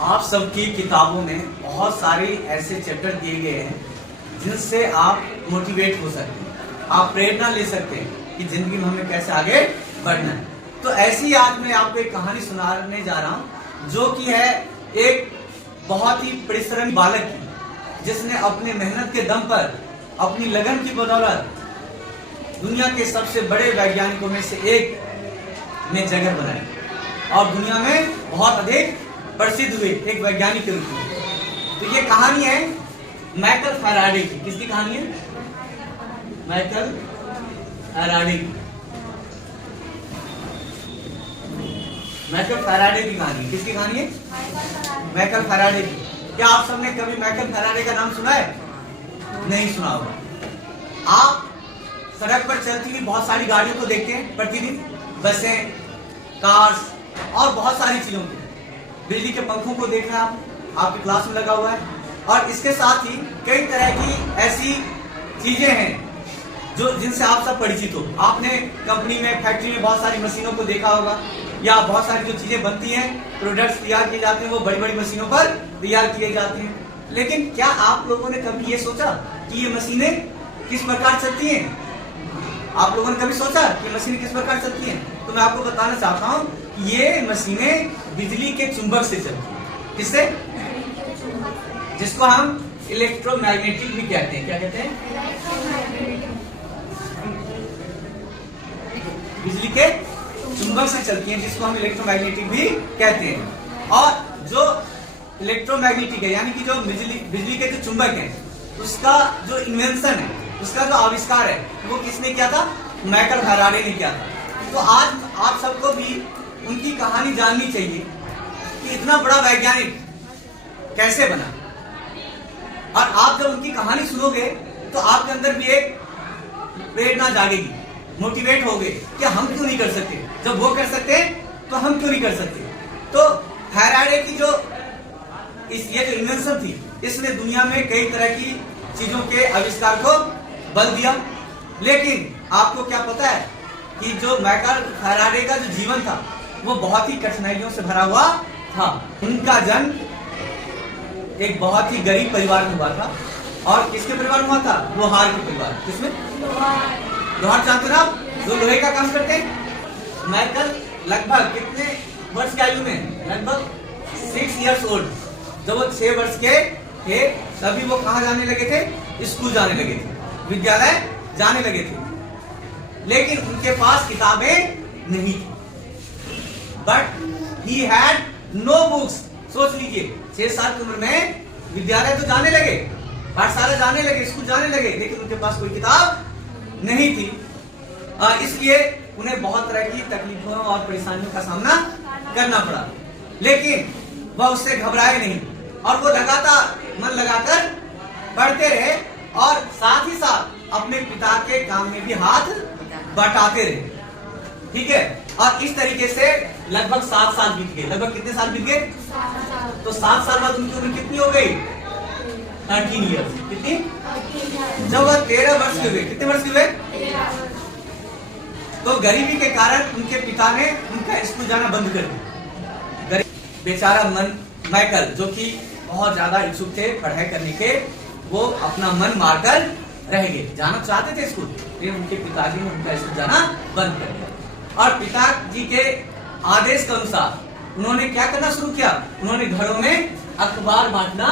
आप सबकी किताबों में बहुत सारे ऐसे चैप्टर दिए गए हैं जिनसे आप मोटिवेट हो सकते हैं, आप प्रेरणा ले सकते हैं कि जिंदगी में हमें कैसे आगे बढ़ना है। तो ऐसी आज मैं आपको एक कहानी सुनाने जा रहा हूं जो कि है एक बहुत ही परिश्रमी बालक की, जिसने अपने मेहनत के दम पर, अपनी लगन की बदौलत दुनिया के सबसे बड़े वैज्ञानिकों में से एक ने जगह बनाई और दुनिया में बहुत अधिक प्रसिद्ध हुए एक वैज्ञानिक के रूप में। तो ये कहानी है माइकल फैराडे की। किसकी कहानी है? माइकल फैराडे की। माइकल फैराडे की कहानी। किसकी कहानी है? माइकल फैराडे की। क्या आप सबने कभी माइकल फैराडे का नाम सुना है? नहीं सुना होगा। आप सड़क पर चलती हुई बहुत सारी गाड़ियों को देखते हैं प्रतिदिन, बसें, कार्स और बहुत सारी चीजों को। बिजली के पंखों को देख रहे हैं आप, आपकी क्लास में लगा हुआ है। और इसके साथ ही कई तरह की ऐसी चीजें हैं जो जिनसे आप सब परिचित हो। आपने कंपनी में, फैक्ट्री में बहुत सारी मशीनों को देखा होगा, या बहुत सारी जो चीजें बनती हैं, प्रोडक्ट्स तैयार किए जाते हैं, वो बड़ी बड़ी मशीनों पर तैयार किए जाते हैं। लेकिन क्या आप लोगों ने कभी ये सोचा कि ये मशीनें किस प्रकार चलती हैं? आप लोगों ने कभी सोचा कि मशीनें किस प्रकार चलती हैं? तो मैं आपको बताना चाहता हूं कि ये मशीनें बिजली के चुंबक से चलती हैं। किससे? जिसको हम इलेक्ट्रोमैग्नेटिक भी कहते हैं। क्या कहते हैं? बिजली के चुंबक से चलती हैं, जिसको हम इलेक्ट्रोमैग्नेटिक भी कहते हैं। और जो इलेक्ट्रोमैग्नेटिक है, यानी कि जो बिजली के जो चुंबक है, उसका जो इन्वेंशन है, उसका जो आविष्कार है, वो किसने किया था? माइकल फैराडे ने किया था। तो आज आप सबको भी उनकी कहानी जाननी चाहिए कि इतना बड़ा वैज्ञानिक कैसे बना। और आप जब उनकी कहानी सुनोगे तो आपके अंदर भी एक प्रेरणा जागेगी, मोटिवेट होगे कि हम क्यों नहीं कर सकते। जब वो कर सकते हैं तो हम क्यों नहीं कर सकते। तो फैराडे की जो ये जो इन्वेंशन थी, इसने दुनिया में कई तरह की चीजों के आविष्कार को बल दिया। लेकिन आपको क्या पता है कि जो माइकल फैराडे का जो जीवन था वो बहुत ही कठिनाइयों से भरा हुआ था। उनका जन्म एक बहुत ही गरीब परिवार में हुआ था। और किसके परिवार में हुआ था? लोहार के परिवार। किसमें? लोहार जानते ना आप, जो लोहे का काम करते हैं। माइकल लगभग कितने वर्ष की आयु में? लगभग 6 इयर्स ओल्ड। जब वो 6 वर्ष के थे तभी वो कहाँ जाने लगे थे? स्कूल जाने लगे थे, विद्यालय जाने लगे थे। लेकिन उनके पास किताबें नहीं थी। But he had no books. सोच लीजिए, 6 साल की उम्र में विद्यालय तो जाने लगे, पाठशाला जाने लगे, स्कूल जाने लगे, लेकिन उनके पास कोई किताब नहीं थी। इसलिए उन्हें बहुत तरह की तकलीफों और परेशानियों का सामना करना पड़ा। लेकिन वह उससे घबराए नहीं और वो लगातार मन लगाकर पढ़ते रहे और साथ ही साथ अपने पिता के काम में भी हाथ बटाते रहे। ठीक है। और इस तरीके से लगभग 7 साल बीत गए। लगभग कितने साल बीत गए? तो 7 साल बाद उनकी उम्र कितनी हो गई? 13 ईयर्स। कितनी? जब वह 13 वर्ष के हुए। कितने वर्ष के हुए? तो गरीबी के कारण उनके पिता ने उनका स्कूल जाना बंद कर दिया। बेचारा माइकल, जो कि बहुत ज्यादा इच्छुक थे पढ़ाई करने के, वो अपना मन मारकर रह गए। जाना चाहते थे स्कूल, लेकिन उनके पिताजी ने उनका स्कूल जाना बंद कर दिया। और पिताजी के आदेश के अनुसार उन्होंने क्या करना शुरू किया? उन्होंने घरों में अखबार बांटना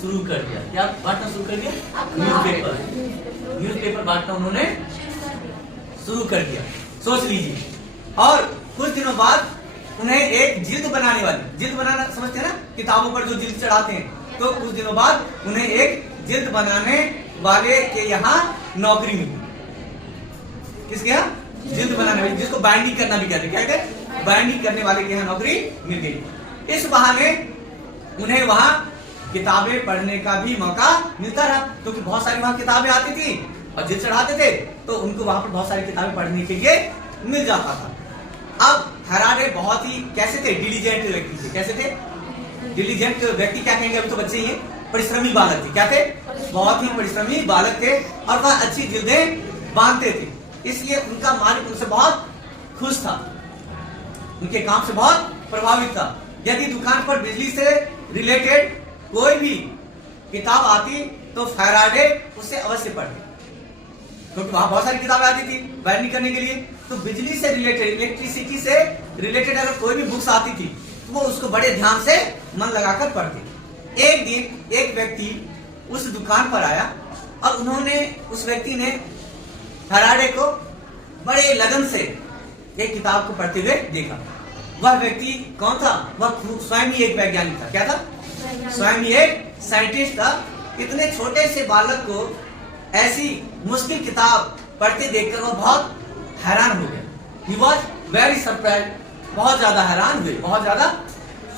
शुरू कर दिया। क्या बांटना शुरू कर दिया? न्यूज़पेपर बांटना उन्होंने शुरू कर दिया। सोच लीजिए। और कुछ दिनों बाद उन्हें एक जिल्द बनाना समझते हैं ना, किताबों पर जो जिल्द चढ़ाते हैं। तो कुछ दिनों बाद उन्हें एक जिल्द बनाने वाले के यहाँ नौकरी मिली। किसके यहाँ? जिल्द बनाने वाले, जिसको बाइंडिंग करना भी कहते हैं। क्या कहते हैं? बाइंडिंग करने वाले के यहाँ नौकरी मिल गई। इस बहाने उन्हें वहां किताबें पढ़ने का भी मौका मिलता रहा, क्योंकि बहुत सारी वहां किताबें आती थी और जिल्द चढ़ाते थे तो उनको वहां पर बहुत सारी किताबें पढ़ने के लिए मिल जाता था। अब फैराडे बहुत ही कैसे थे? डिलीजेंट व्यक्ति थे। कैसे थे? डिलीजेंट व्यक्ति क्या कहेंगे, अभी तो बच्चे ही हैं। परिश्रमी बालक थे। क्या थे? बहुत ही परिश्रमी बालक थे और वह अच्छी जिल्दें बांधते थे। इसलिए उनका मालिक उनसे बहुत खुश था, उनके काम से बहुत प्रभावित था। यदि दुकान पर बिजली से रिलेटेड कोई भी किताब आती तो फैराडे उससे अवश्य पढ़ते, क्योंकि वहां बहुत सारी किताबें आती थी वायरिंग करने के लिए। तो बिजली से रिलेटेड, इलेक्ट्रिसिटी से रिलेटेड अगर कोई भी बुक्स आती थी तो वो उसको बड़े ध्यान से मन लगाकर पढ़ते। एक दिन एक व्यक्ति उस दुकान पर आया और उस व्यक्ति ने फैराडे को बड़े लगन से एक किताब को पढ़ते हुए देखा। वह व्यक्ति कौन था? वह स्वयं ही एक वैज्ञानिक था। क्या था? स्वयं ही एक साइंटिस्ट था। इतने छोटे से बालक को ऐसी मुश्किल किताब पढ़ते देखकर वह बहुत हैरान हो गया। He was very surprised, बहुत ज्यादा हैरान हुए, बहुत ज्यादा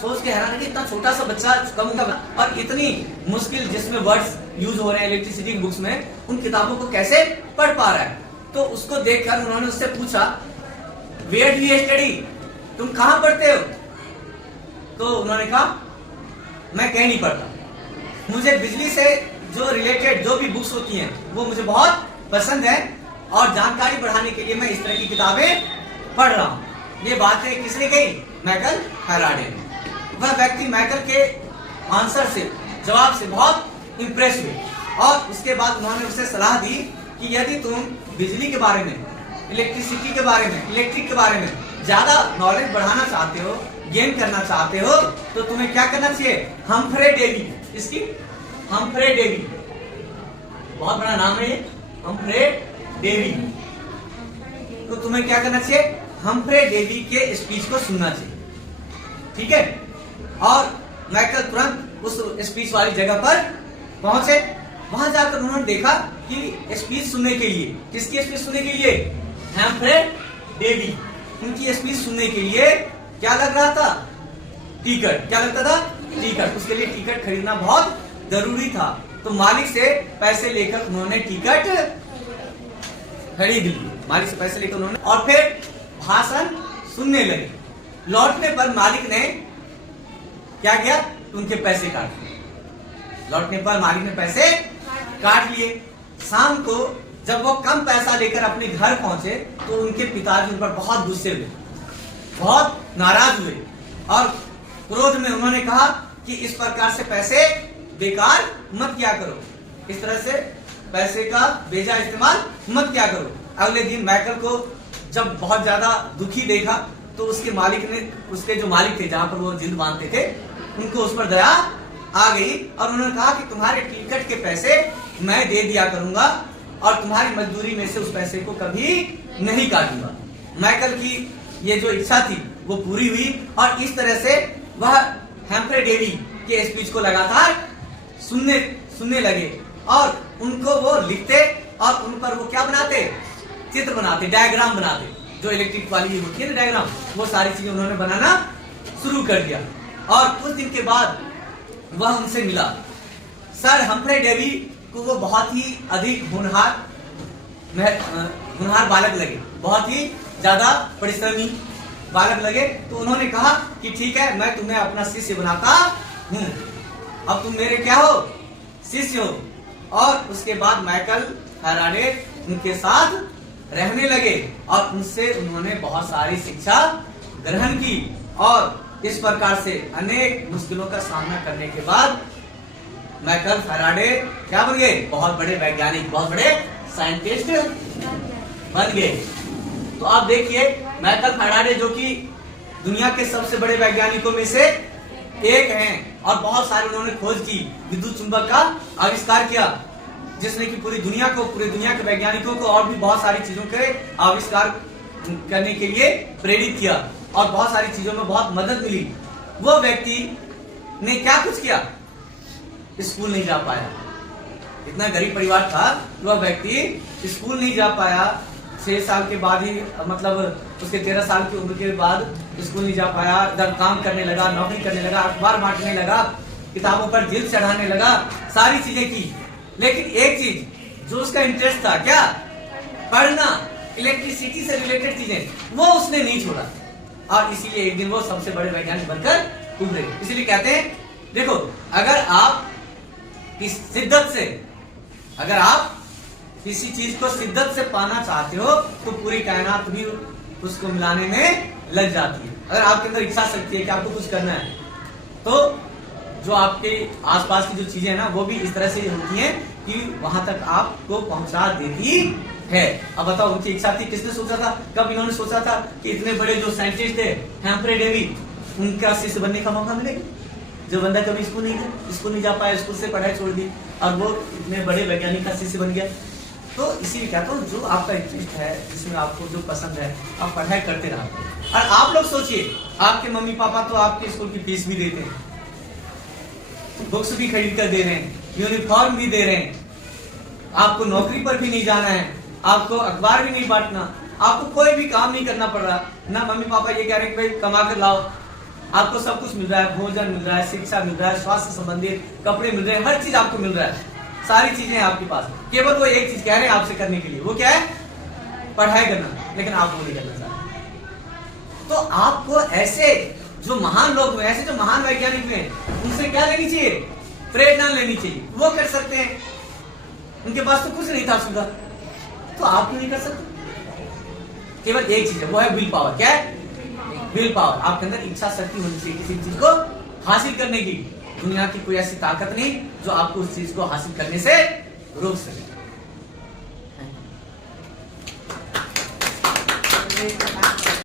सोच के हैरान कि इतना छोटा सा बच्चा कम का और इतनी मुश्किल जिसमें वर्ड्स यूज हो रहे हैं इलेक्ट्रिसिटी की बुक्स में, उन किताबों को कैसे पढ़ पा रहा है। तो उसको देखकर उन्होंने उससे पूछा, वेयर डू यू स्टडी? तुम कहां पढ़ते हो? तो उन्होंने कहा, मैं कहीं नहीं पढ़ता, मुझे बिजली से जो रिलेटेड जो भी बुक्स होती हैं वो मुझे बहुत पसंद है और जानकारी बढ़ाने के लिए मैं इस तरह की किताबें पढ़ रहा हूं। ये बातें किसने कही? माइकल फैराडे ने। वह व्यक्ति माइकल के आंसर से, जवाब से बहुत इंप्रेस हुए और उसके बाद उन्होंने उसे सलाह दी कि यदि तुम बिजली के बारे में, इलेक्ट्रिसिटी के बारे में, इलेक्ट्रिक के बारे में ज्यादा नॉलेज बढ़ाना चाहते हो, गेन करना चाहते हो, तो तुम्हें क्या करना चाहिए? हम्फ्रे डेवी, इसकी हम्फ्रे डेवी, बहुत बड़ा नाम है ये, हम्फ्रे डेवी। तो तुम्हें क्या करना चाहिए? हम्फ्रे डेवी के स्पीच को सुनना चाहिए, ठीक है। और माइकल तुरंत उस स्पीच वाली जगह पर पहुंचे। वहां जाकर उन्होंने देखा कि स्पीच सुनने के लिए, किसकी स्पीच सुनने के लिए? हम्फ्रे डेवी, उनकी स्पीच सुनने के लिए क्या लग रहा था? टिकट। क्या लगता था? टिकट। उसके लिए टिकट खरीदना बहुत जरूरी था। तो मालिक से पैसे लेकर उन्होंने टिकट खरीद ली। मालिक से पैसे लेकर उन्होंने, और फिर भाषण सुनने लगे। लौटने पर मालिक ने क्या किया? उनके पैसे काट लिए। लौटने पर मालिक ने पैसे काट लिए। शाम को जब वो कम पैसा लेकर अपने घर पहुंचे तो उनके पिताजी उन पर बहुत गुस्से हुए, बहुत नाराज हुए और क्रोध में उन्होंने कहा कि इस प्रकार से पैसे बेकार मत किया करो, इस तरह से पैसे का बेजा इस्तेमाल मत किया करो। अगले दिन माइकल को जब बहुत ज्यादा दुखी देखा तो उसके मालिक ने, उसके जो मालिक थे जहां पर वो जिंद बांधते थे, उनको उस पर दया आ गई और उन्होंने कहा कि तुम्हारे टिकट के पैसे मैं दे दिया करूंगा और तुम्हारी मजदूरी में से उस पैसे को कभी नहीं काटूंगा। माइकल की ये जो इच्छा थी वो पूरी हुई और इस तरह से वह हम्फ्रे डेवी के स्पीच को लगातार सुनने लगे और उनको वो लिखते और उन पर वो क्या बनाते? चित्र बनाते, डायग्राम बनाते, जो इलेक्ट्रिक वाली होती है ना डायग्राम, वो सारी चीजें उन्होंने बनाना शुरू कर दिया। और कुछ दिन के बाद वह उनसे मिला। सर हम्फ्रे डेवी को वो बहुत ही अधिक होनहार बालक लगे, बहुत ही ज्यादा परिश्रमी बालक लगे। तो उन्होंने कहा कि ठीक है, मैं तुम्हें अपना शिष्य बनाता हूँ, अब तुम मेरे क्या हो? शिष्य हो। और उसके बाद माइकल फैराडे उनके साथ रहने लगे और उनसे उन्होंने बहुत सारी शिक्षा ग्रहण की और इस प्रकार से अनेक मुश्किलों का सामना करने के बाद माइकल फैराडे क्या बन गए? बहुत बड़े वैज्ञानिक, बहुत बड़े साइंटिस्ट बन गए। तो आप देखिए माइकल फैराडे जो कि दुनिया के सबसे बड़े वैज्ञानिकों में से एक हैं और बहुत सारे उन्होंने खोज की, विद्युत चुंबक का आविष्कार किया, जिसने कि पूरी दुनिया के वैज्ञानिकों को और भी बहुत सारी चीजों के आविष्कार करने के लिए प्रेरित किया और बहुत सारी चीजों में बहुत मदद मिली। वो व्यक्ति ने क्या कुछ किया? स्कूल नहीं जा पाया, इतना गरीब परिवार था, वह व्यक्ति स्कूल नहीं जा पाया। 6 साल के बाद ही, मतलब उसके 13 साल की उम्र के बाद स्कूल नहीं जा पाया। जब काम करने लगा, नौकरी करने लगा, अखबार बांटने लगा, किताबों पर जिल्द चढ़ाने लगा, सारी चीजें की। लेकिन एक चीज जो उसका इंटरेस्ट था, क्या? पढ़ना, इलेक्ट्रिसिटी से रिलेटेड चीजें, वो उसने नहीं छोड़ा और इसीलिए एक दिन वो सबसे बड़े वैज्ञानिक बनकर उभरे। इसीलिए कहते हैं, देखो अगर आप किसी चीज को शिद्दत से पाना चाहते हो तो पूरी कायनात भी उसको मिलाने में लग जाती है। अगर आपके अंदर इच्छा शक्ति है कि आपको कुछ करना है तो जो आपके आसपास की जो चीजें हैं ना वो भी इस तरह से होती हैं कि वहां तक आपको पहुंचा देती है। अब बताओ उनकी इच्छा थी, किसने सोचा था, कब इन्होंने सोचा था कि इतने बड़े जो साइंटिस्ट थे हेम्फ्रे डेवी, उनका शिष्य बनने का मौका मिलेगा। जो बंदा कभी स्कूल नहीं जा पाया, स्कूल से पढ़ाई छोड़ दी और वो इतने बड़े वैज्ञानिक का शिष्य बन गया। तो इसीलिए कहता हूँ जो आपका इंटरेस्ट है, जिसमें आपको जो पसंद है, आप पढ़ाई करते रहो। और आप लोग सोचिए, आपके मम्मी पापा तो आपके स्कूल की फीस भी देते हैं, बुक्स भी खरीद कर दे रहे हैं, यूनिफॉर्म भी दे रहे हैं, आपको नौकरी पर भी नहीं जाना है, आपको अखबार भी नहीं बांटना, आपको कोई भी काम नहीं करना पड़ रहा ना। मम्मी पापा ये कह रहे हैं कि भाई कमा कर लाओ, आपको सब कुछ मिल रहा है, भोजन मिल रहा है, शिक्षा मिल रहा है, स्वास्थ्य संबंधित कपड़े मिल रहे हैं, हर चीज आपको मिल रहा है, सारी चीजें आपके पास। केवल वो एक चीज कह रहे हैं आपसे करने के लिए, वो क्या है, पढ़ाई करना, लेकिन आप वो नहीं करना चाहते। तो आपको ऐसे जो महान लोग हुए, ऐसे जो महान वैज्ञानिक हुए, उनसे क्या लेनी चाहिए, प्रेरणा लेनी चाहिए। वो कर सकते हैं, उनके पास तो कुछ नहीं था सुधा, तो आप क्यों नहीं कर सकते। केवल एक चीज है, वो है विल पावर। क्या है, विल पावर। आपके अंदर इच्छा शक्ति होनी चाहिए किसी चीज को हासिल करने की। दुनिया की कोई ऐसी ताकत नहीं जो आपको उस चीज को हासिल करने से रोक सके।